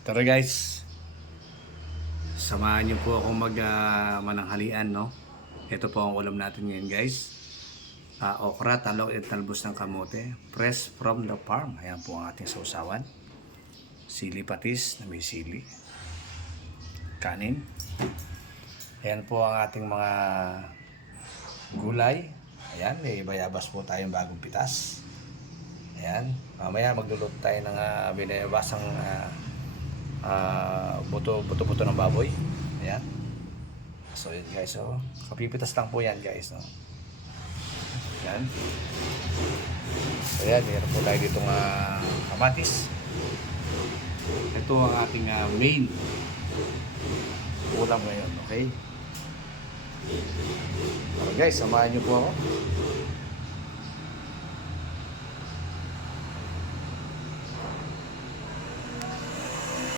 Tara guys, samahan niyo po ako mananghalian, no? Ito po ang ulam natin ngayon guys. Okra, talong at talbos ng kamote. Fresh from the farm. Ayan po ang ating sausawan. Sili patis na may sili. Kanin. Ayan po ang ating mga gulay. Ayan, may bayabas po tayong bagong pitas. Ayan, mamaya magluluto tayo ng binayabasang buto-buto ng baboy. Ayan. So yun guys, so kapipitas lang po yan guys, no? Ayan. So yan, meron po tayo ditong kamatis. Ito ang ating main ulam ngayon, okay? So guys, samahan nyo po ako.